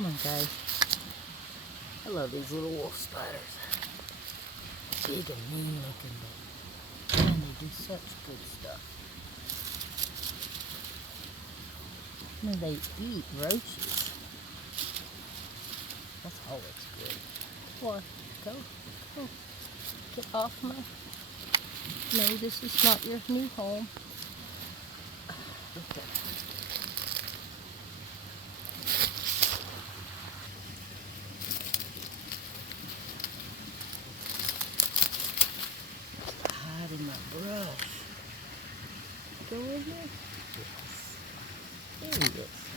Come on, guys. I love these little wolf spiders. Big and mean looking, but man, they do such good stuff. No, they eat roaches. That's always good. What? Go. Get off my... No, this is not your new home. Okay. Hide in my brush. Go in here. Yes. There he is.